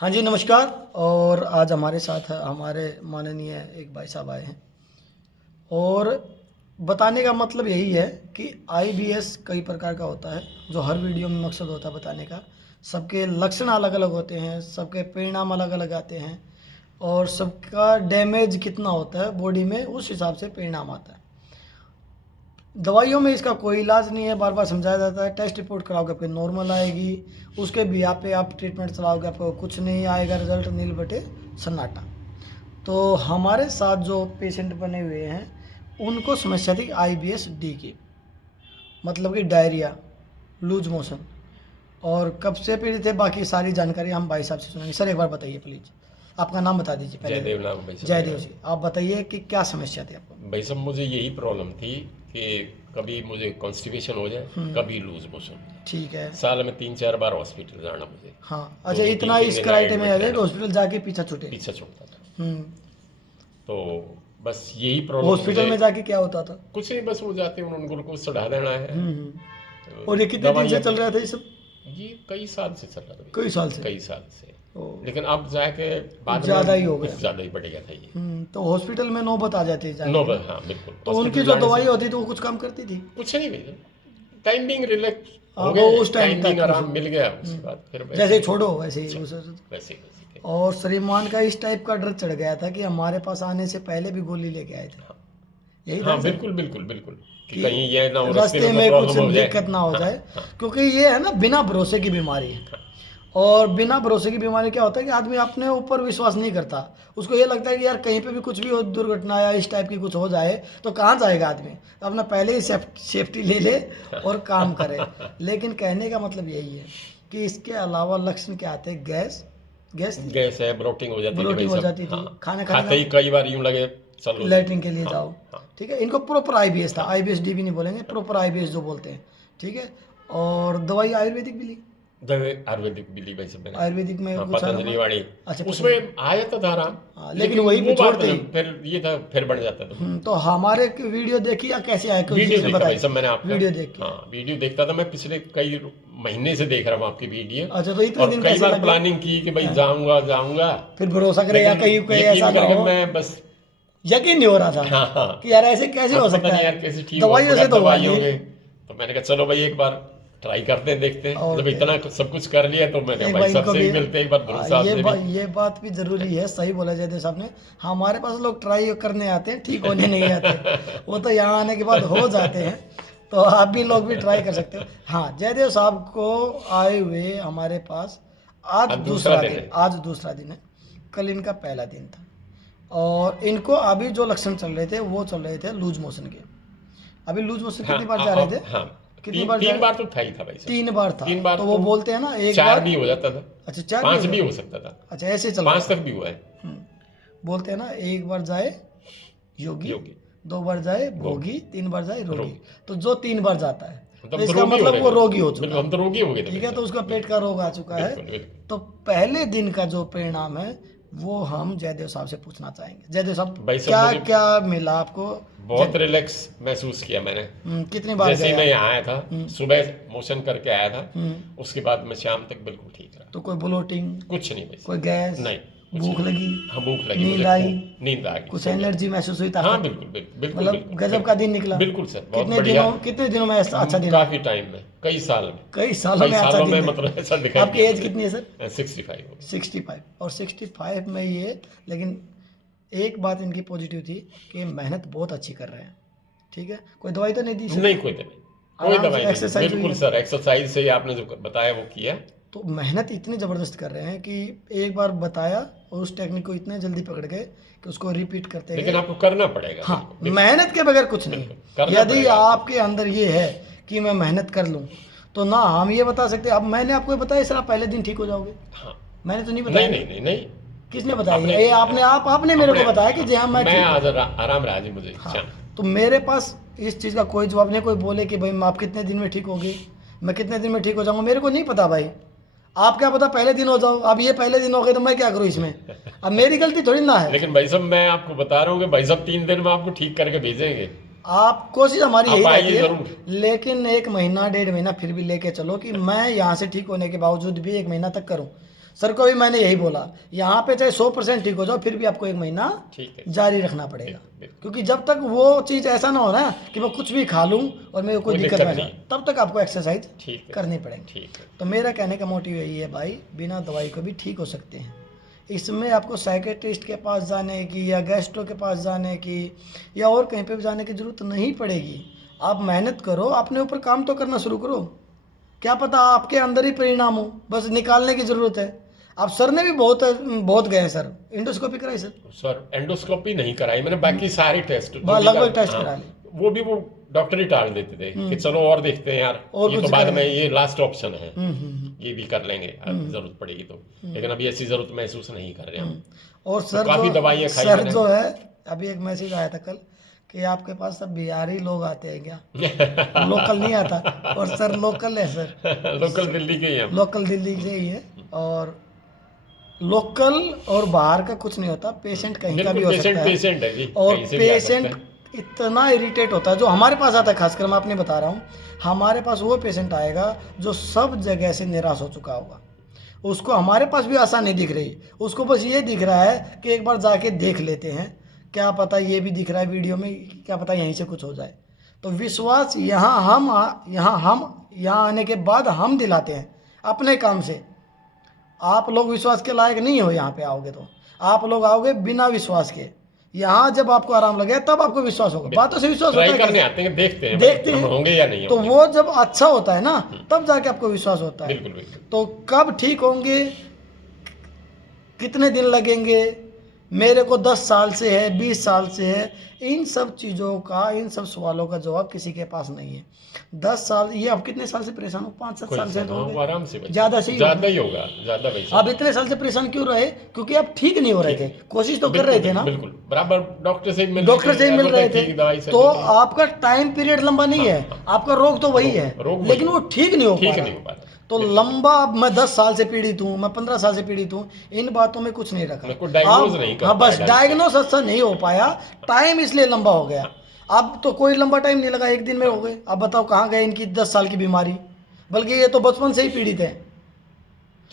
हाँ जी, नमस्कार। और आज हमारे साथ हमारे माननीय एक भाई साहब आए हैं और बताने का मतलब यही है कि आईबीएस कई प्रकार का होता है, जो हर वीडियो में मकसद होता है बताने का। सबके लक्षण अलग अलग होते हैं, सबके परिणाम अलग अलग आते हैं और सबका डैमेज कितना होता है बॉडी में, उस हिसाब से परिणाम आता है। दवाइयों में इसका कोई इलाज नहीं है, बार बार समझाया जाता है। टेस्ट रिपोर्ट कराओगे आपके नॉर्मल आएगी, उसके भी पे आप ट्रीटमेंट चलाओगे आपको कुछ नहीं आएगा, रिजल्ट नील बटे सन्नाटा। तो हमारे साथ जो पेशेंट बने हुए हैं उनको समस्या थी आईबीएस डी की, मतलब कि डायरिया, लूज मोशन, और कब से पीड़ित थे बाकी सारी जानकारी हम भाई साहब से सुनेंगे। सर एक बार बताइए प्लीज़, आपका नाम बता दीजिए पहले। जयदेव नाम भाई साहब जयदेव मेरा। जी, आप बताइए कि क्या समस्या थी आपको। भाई साहब मुझे यही प्रॉब्लम थी कि कभी मुझे कॉन्स्टिपेशन हो जाए, कभी लूज मोशन हो जाए। ठीक है। साल में 3-4 बार हॉस्पिटल जाना मुझे, हाँ, अच्छा, तो इतना 3-3 इस दिन कराइटे में एडमिट आ गए कि रहना, हॉस्पिटल जाके पीछा छूटे। पीछा छूटता था। हम्म। तो बस यही प्रॉब्लम हॉस्पिटल में मुझे। जाके क्या होता था। कुछ नहीं, बस वो जाते हैं उन्होंने ग्लूकोज चढ़ा देना है। और ये कितने दिन से दवाइयाँ चल रहा था ये सब। ये कई साल से चल रहा था, कई साल से। कई साल से। ओ। लेकिन अब जाके बाद में ज़्यादा ही हो कुछ गया। ज़्यादा ही बढ़ गया था ये। तो हॉस्पिटल में नौबत आ जाती है जाने नोबल, की। हाँ बिल्कुल। तो उनकी हॉस्पिटल जो जाने से दवाई होती थी वो कुछ काम करती थी। कुछ नहीं भैया, टाइम बिंग रिलैक्स हाँ, हो वो गए, उस टाइम टाइम बिंग तक आराम मिल गया, उसके बाद फिर जैसे छोड़ो वैसे ही वैसे वैसे और श्रीमान का इस टाइप का डर चढ़ गया था कि हमारे पास आने से पहले भी गोली लेके आए थे। यही था हाँ ना सर? बिल्कुल बिल्कुल बिल्कुल, कि कि कहीं ये ना हो रास्ते में में कुछ प्रॉब्लम हो जाए। दिक्कत ना हो हाँ, जाए, हाँ, क्योंकि ये है ना बिना भरोसे की बीमारी है। और बिना भरोसे की बीमारी क्या होता है कि आदमी अपने ऊपर विश्वास नहीं करता। उसको ये लगता है कि यार कहीं पे भी कुछ भी हो, दुर्घटना या इस टाइप की कुछ हो जाए तो कहाँ जाएगा आदमी, अपना पहले ही सेफ्टी ले ले और काम करे। लेकिन कहने का मतलब यही है कि इसके अलावा लक्षण क्या आते हैं। गैस गैस गैस है, ब्लोटिंग हो जाती थी ब्लोटिंग भाई हो साहब। जाती थी, हाँ, खाना खाते ही खाने कई बार यूं लगे चलो लैट्रिन के लिए हाँ, जाओ। हाँ। ठीक है, इनको प्रॉपर आईबीएस था, आईबीएस डी भी नहीं बोलेंगे, प्रॉपर आईबीएस जो बोलते हैं। ठीक है। और दवाई आयुर्वेदिक भी ली। दवाई आयुर्वेदिक भी ली भाई साहब मैंने। आयुर्वेदिक में हाँ, कुछ आराम पतंजलि आया? वाली। अच्छा, उसमें आया तो था आराम, हाँ, लेकिन वही वो भी बात छोड़ते ही। फिर ये था, फिर बढ़ जाता था। तो हमारे वीडियो देखी या कैसे आया, कुछ वीडियो चीज़ें देखा भाई बताइए। साहब मैंने आपका। वीडियो देख के। हाँ, वीडियो देखता था मैं, पिछले कई महीने से देख रहा हूँ आपकी वीडियो। अच्छा, तो इतने और दिन कई कैसे बार लगे? प्लानिंग की कि भाई जाऊंगा जाऊंगा, फिर भरोसा करे या कहीं लेकिन कहीं ऐसा यकीन ना करके हो, मैं बस यकीन नहीं हो रहा था हाँ हाँ, कि यार ऐसे कैसे हो अब पता सकता नहीं यार है। कैसे ठीक हो दवाइयों से बगैर तो हुआ दवाइयों नहीं। के। तो मैंने कहा चलो भाई एक बार ट्राई करते हैं, देखते हैं। और जब इतना सब कुछ कर लिया तो मैंने एक भाई भाई साहब इनको से भी भी मिलते हैं, एक बार ध्रुव साहब से भी। ये बात भी जरूरी है, सही बोला जयदेव साहब ने। हमारे पास लोग ट्राई करने आते हैं, ठीक होने नहीं आते। वो तो यहाँ आने के बाद हो जाते हैं। तो आप भी लोग भी ट्राई कर सकते हो। हाँ, जयदेव साहब को आए हुए हमारे पास आज आज दूसरा दूसरा दिन दिन, है। आज दूसरा दिन है। कल इनका पहला दिन था और इनको अभी जो लक्षण चल रहे थे वो चल रहे थे लूज मोशन के। अभी लूज मोशन हाँ, कितनी बार जा रहे थे। हाँ, कितनी बार जा तीन रहे? बार तो था ही था भाई साहब। 3 बार था। 3 बार तो वो बोलते हैं ना एक 4 बार। भी हो जाता था। अच्छा, 4 5 भी हो सकता था। अच्छा, ऐसे चल रहा 5 है। तक भी हुआ है। बोलते हैं ना एक बार जाए योगी, योगी 2 बार जाए भोगी, 3 बार जाए रोगी। रोगी। तो जो 3 बार जाता है तो तो हम इसका रोगी हो मतलब रहे वो थे। रोगी हो बिल्कुल, चुका हम तो रोगी हो गए थे ठीक भाई है, तो साहब। उसका पेट का रोग आ चुका है। बिल्कुल बिल्कुल। तो पहले दिन का जो परिणाम है वो हम जयदेव साहब से पूछना चाहेंगे। जयदेव साहब, भाई साहब, क्या मुझे क्या मिला आपको। बहुत रिलैक्स महसूस किया मैंने। कितनी बार जैसे ही गए मैं आप? यहाँ आया था, सुबह मोशन करके आया था, उसके बाद मैं शाम तक बिल्कुल ठीक रहा। तो कोई ब्लोटिंग, कुछ नहीं भाई कोई साहब। गैस, नहीं, कुछ भूख नहीं। लगी, हाँ, भूख लगी नींद मुझे आई, खूब, नींद आ गई, कुछ सो गया। एनर्जी महसूस हुई, हाँ ताकत। बिल्कुल बिल्कुल बिल्कुल मतलब बिल्कुल, गजब बिल्कुल। का दिन निकला। बिल्कुल सर, बहुत कितने बढ़िया। दिनों में ऐसा अच्छा दिन आया? काफी टाइम में, कई साल में, कई सालों में अच्छा सालों में दिन है। मतलब ऐसा दिखाई आपकी दिया एज मुझे। कितनी है सर? 65 हो गई। 65। और 65 में ये, लेकिन एक बात इनकी पॉजिटिव थी कि मेहनत बहुत अच्छी कर रहे हैं। ठीक है, कोई दवाई तो नहीं दी सर? नहीं, कोई दवाई, कोई आराम से दवाई नहीं। एक्सरसाइज हुई बिल्कुल है। सर, एक्सरसाइज से ही आपने जो बताया वो किया। तो मेहनत इतनी ज़बरदस्त कर रहे हैं कि एक बार बताया और उस टेक्निक को इतने जल्दी पकड़ गए कि उसको रिपीट करते लेकिन गए। आपको करना पड़ेगा। हाँ, बिल्कुल, मेहनत के बगैर कुछ नहीं। बिल्कुल, करना यदि पड़ेगा आपके अंदर ये है कि मैं मेहनत कर लूँ तो ना हम ये बता सकते। अब मैंने आपको ये बताया सर आप पहले दिन ठीक हो जाओगे, हाँ, मैंने तो नहीं नहीं बताया। नहीं नहीं नहीं, किसने बताया? आपने- ये आपने मेरे को बताया कि जी हाँ मैं मैं ठीक हूँ। आज आराम रहा जी मुझे। हाँ, शाम तो मेरे पास इस चीज़ का कोई जवाब नहीं। कोई बोले कि भाई आप कितने दिन में ठीक होगी, मैं कितने दिन में ठीक हो जाऊंगा, मेरे को नहीं पता भाई। आप क्या पता पहले दिन हो जाओ। अब ये पहले दिन हो गए तो मैं क्या करूँ इसमें, अब मेरी गलती थोड़ी ना है। लेकिन भाई साहब मैं आपको बता रहा हूँ कि भाई साहब 3 दिन में आपको ठीक करके भेजेंगे। आप कोशिश हमारी आप यही आइए रहती है, जरूर। लेकिन 1 महीना 1.5 महीना फिर भी लेके चलो कि मैं यहाँ से ठीक होने के बावजूद भी 1 महीना तक करूँ। सर को भी मैंने यही बोला, यहाँ पे चाहे 100% ठीक हो जाओ, फिर भी आपको 1 महीना ठीक है। जारी रखना पड़ेगा, बिल्कुल। क्योंकि जब तक वो चीज़ ऐसा ना हो ना कि मैं कुछ भी खा लूँ और मेरे को कोई कोई दिक्कत दिक्कत नहीं, नहीं। तब तक आपको एक्सरसाइज ठीक है। करनी पड़ेगी। ठीक है। तो मेरा कहने का मोटिव यही है भाई, बिना दवाई को भी ठीक हो सकते हैं। इसमें आपको साइकेट्रिस्ट के पास जाने की या गैस्ट्रो के पास जाने की या और कहीं पे भी जाने की ज़रूरत नहीं पड़ेगी। आप मेहनत करो, अपने ऊपर काम तो करना शुरू करो, क्या पता आपके अंदर ही परिणाम हो, बस निकालने की ज़रूरत है। आप सर ने भी बहुत गए हैं सर, इंडोस्कोपी कराई सर एंडोस्कोपी नहीं कराई मैंने, बाकी सारे टेस्ट लगभग टेस्ट करा ली। वो भी वो डॉक्टर ही टाल देते थे कि चलो और देखते हैं यार, और ये तो कुछ बाद करें। में ये लास्ट ऑप्शन है, हम्म। ये भी कर लेंगे जरूरत पड़ेगी तो, लेकिन अभी ऐसी जरूरत महसूस नहीं कर रहे हम। और सर काफी जो दवाइयाँ खाई सर मैंने। जो है, अभी एक मैसेज आया था कल कि आपके पास सब बिहारी लोग आते हैं क्या, लोकल नहीं आता। और सर लोकल है सर, लोकल दिल्ली के ही हम। लोकल दिल्ली से ही है। और लोकल और बाहर का कुछ नहीं होता, पेशेंट कहीं का भी हो सकता है। पेशेंट है जी, और कहीं से भी आ सकता पेशेंट है। इतना इरिटेट होता है जो हमारे पास आता है, खासकर मैं अपनी बता रहा हूँ, हमारे पास वो पेशेंट आएगा जो सब जगह से निराश हो चुका होगा, उसको हमारे पास भी आशा नहीं दिख रही, उसको बस ये दिख रहा है कि एक बार जाके देख लेते हैं, क्या पता ये भी दिख रहा है वीडियो में, क्या पता यहीं से कुछ हो जाए। तो विश्वास यहाँ आने के बाद हम दिलाते हैं अपने काम से। आप लोग विश्वास के लायक नहीं हो, यहाँ पे आओगे तो आप लोग आओगे बिना विश्वास के। यहाँ जब आपको आराम लगे तब आपको विश्वास होगा, बातों से विश्वास होता ट्राई है करने कैसे? आते हैं, देखते हैं देखते हम हैं। होंगे या नहीं तो होंगे। वो जब अच्छा होता है ना, तब जाके आपको विश्वास होता है। बिल्कुल बिल्कुल। तो कब ठीक होंगे, कितने दिन लगेंगे, मेरे को 10 साल से है, 20 साल से है, इन सब चीज़ों का, इन सब सवालों का जवाब किसी के पास नहीं है। 10 साल, ये आप कितने साल से परेशान हो, 5-7 साल से तो हो गए। आराम से ज़्यादा से ही ज्यादा ही होगा, ज्यादा वैसे। आप इतने साल से परेशान क्यों रहे, क्योंकि आप ठीक नहीं हो रहे थे, कोशिश तो कर रहे थे ना, बिल्कुल बराबर डॉक्टर से मिल रहे थे। तो आपका टाइम पीरियड लंबा नहीं है, आपका रोग तो वही है, लेकिन वो ठीक नहीं हो पा रहा। तो लंबा, मैं 10 साल से पीड़ित हूँ, मैं 15 साल से पीड़ित हूँ, इन बातों में कुछ नहीं रखा। हाँ, बस डायग्नोस अच्छा नहीं हो पाया, टाइम इसलिए लंबा हो गया। अब तो कोई लंबा टाइम नहीं लगा, 1 दिन में हो गए। अब बताओ कहाँ गए इनकी 10 साल की बीमारी, बल्कि ये तो बचपन से ही पीड़ित है,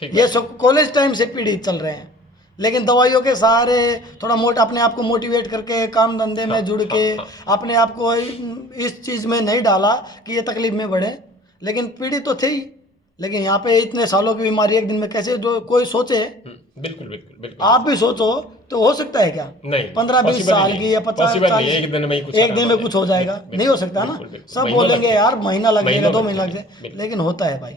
ये सब कॉलेज टाइम से पीड़ित चल रहे हैं। लेकिन दवाइयों के सहारे थोड़ा अपने आप को मोटिवेट करके काम धंधे में जुड़ के अपने आप को इस चीज़ में नहीं डाला कि ये तकलीफ में बढ़े, लेकिन पीड़ित तो थे ही। लेकिन यहाँ पे इतने सालों की बीमारी 1 दिन में कैसे जो कोई सोचे, बिल्कुल बिल्कुल बिल्कुल। आप भी सोचो तो हो सकता है क्या? नहीं, 15-20 साल की या 50-40, एक दिन में कुछ हो जाएगा, नहीं हो सकता ना। सब बोलेंगे यार महीना लग जाएगा, 2 महीना लग जाए, लेकिन होता है भाई।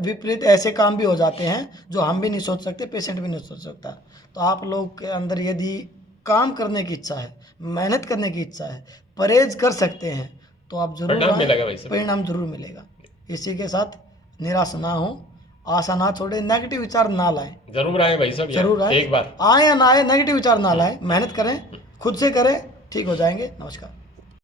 विपरीत ऐसे काम भी हो जाते हैं जो हम भी नहीं सोच सकते, पेशेंट भी नहीं सोच सकता। तो आप लोग के अंदर यदि काम करने की इच्छा है, मेहनत करने की इच्छा है, परहेज कर सकते हैं, तो आप जरूर परिणाम जरूर मिलेगा। इसी के साथ निराश ना हो, आशा ना छोड़े, नेगेटिव विचार ना लाएं। जरूर आए भाई साहब, जरूर आए, एक बार आए या ना आए, नेगेटिव विचार ना लाएं, मेहनत करें, खुद से करें, ठीक हो जाएंगे। नमस्कार।